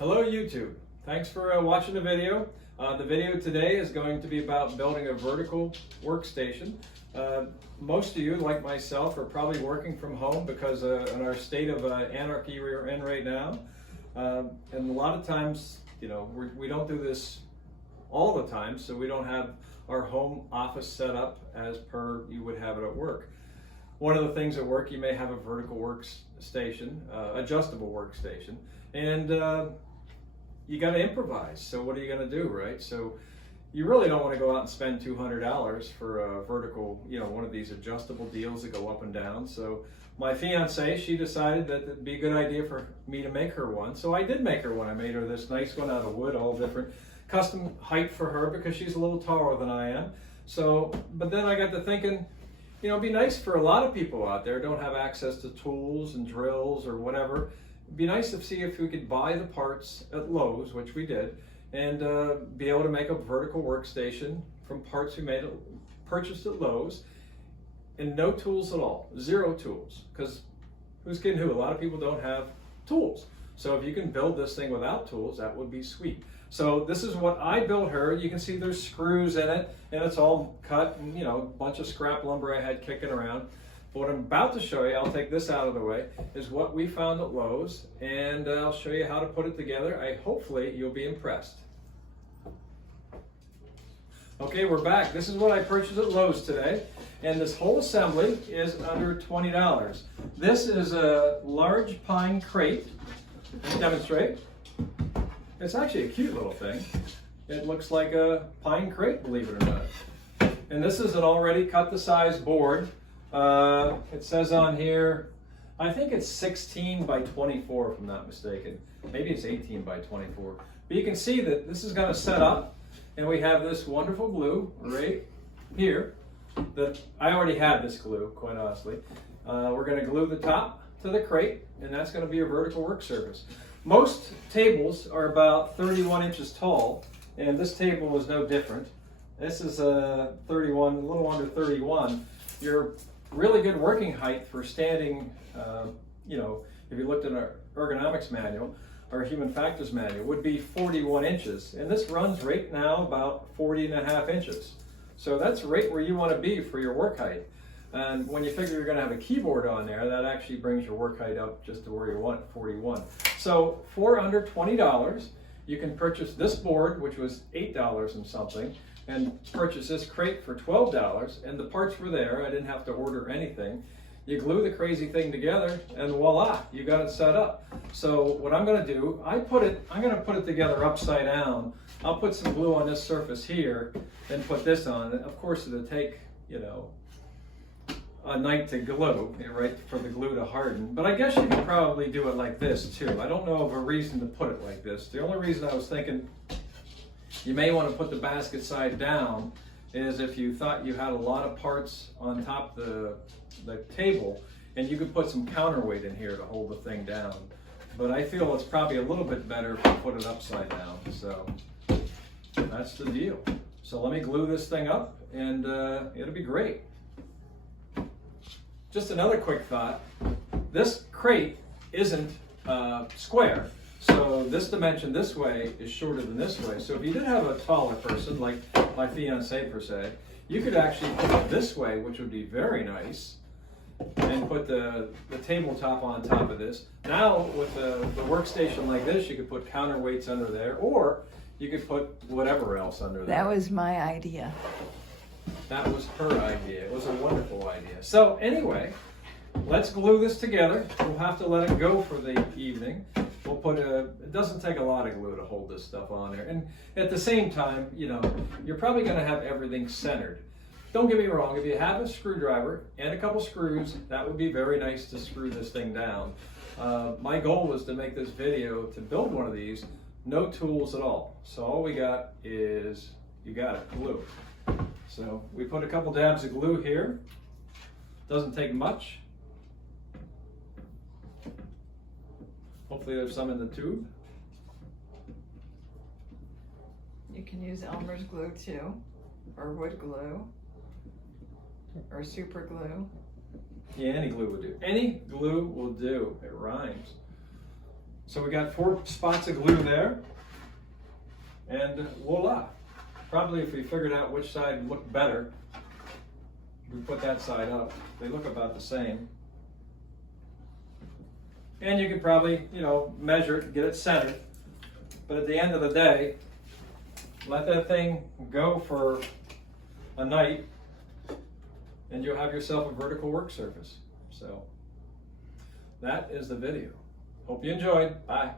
Hello YouTube. Thanks for watching the video. The video today is going to be about building a vertical workstation. Most of you, like myself, are probably working from home because in our state of anarchy we're in right now. And a lot of times, you know, we don't do this all the time, so we don't have our home office set up as per you would have it at work. One of the things at work, you may have a vertical workstation, adjustable workstation, and you got to improvise. So what are you going to do, right? So you really don't want to go out and spend $200 for a vertical, you know, one of these adjustable deals that go up and down. So my fiance, she decided that it'd be a good idea for me to make her one. So I did make her one. I made her this nice one out of wood, all different, custom height for her because she's a little taller than I am. So, but then I got to thinking, you know, it'd be nice for a lot of people out there who don't have access to tools and drills or whatever. It'd be nice to see if we could buy the parts at Lowe's, which we did, and be able to make a vertical workstation from parts we purchased at Lowe's, and no tools at all, zero tools, because who's kidding who? A lot of people don't have tools. So if you can build this thing without tools, that would be sweet. So this is what I built her. You can see there's screws in it, and it's all cut, and you know, a bunch of scrap lumber I had kicking around. But what I'm about to show you, I'll take this out of the way, is what we found at Lowe's, and I'll show you how to put it together. Hopefully you'll be impressed. Okay, we're back. This is what I purchased at Lowe's today, and this whole assembly is under $20. This is a large pine crate. Let's demonstrate. It's actually a cute little thing. It looks like a pine crate, believe it or not. And this is an already cut to size board. It says on here, I think it's 16 by 24 if I'm not mistaken. Maybe it's 18 by 24. But you can see that this is going to set up, and we have this wonderful glue right here. That I already had this glue, quite honestly. We're going to glue the top to the crate, and that's going to be a vertical work surface. Most tables are about 31 inches tall, and this table is no different. This is a 31, a little under 31. Your really good working height for standing, you know, if you looked at our ergonomics manual, our human factors manual, would be 41 inches. And this runs right now about 40.5 inches. So that's right where you want to be for your work height. And when you figure you're going to have a keyboard on there, that actually brings your work height up just to where you want, 41. So for under $20, you can purchase this board, which was $8 and something, and purchase this crate for $12, and the parts were there. I didn't have to order anything. You glue the crazy thing together, and voila, you got it set up. So what I'm going to do, I'm going to put it together upside down. I'll put some glue on this surface here, then put this on. Of course, it'll take, you know, a night to glue, right, for the glue to harden. But I guess you could probably do it like this too. I don't know of a reason to put it like this. The only reason I was thinking you may want to put the basket side down is if you thought you had a lot of parts on top of the table, and you could put some counterweight in here to hold the thing down. But I feel it's probably a little bit better if you put it upside down. So that's the deal. So let me glue this thing up, and it'll be great. Just another quick thought. This crate isn't square. So this dimension this way is shorter than this way. So if you did have a taller person, like my fiance per se, you could actually put it this way, which would be very nice, and put the tabletop on top of this. Now with the workstation like this, you could put counterweights under there, or you could put whatever else under there. That was my idea. That was her idea. It was a wonderful idea. So anyway, let's glue this together. We'll have to let it go for the evening. We'll put it doesn't take a lot of glue to hold this stuff on there. And at the same time, you know, you're probably going to have everything centered. Don't get me wrong, if you have a screwdriver and a couple screws, that would be very nice to screw this thing down. My goal was to make this video to build one of these, no tools at all. So all we got is, you got it, glue. So we put a couple dabs of glue here. Doesn't take much. Hopefully there's some in the tube. You can use Elmer's glue too, or wood glue, or super glue. Yeah, any glue will do. Any glue will do. It rhymes. So we got 4 spots of glue there, and voila. Probably if we figured out which side looked better, we put that side up. They look about the same. And you could probably, measure it, get it centered. But at the end of the day, let that thing go for a night and you'll have yourself a vertical work surface. So that is the video. Hope you enjoyed. Bye.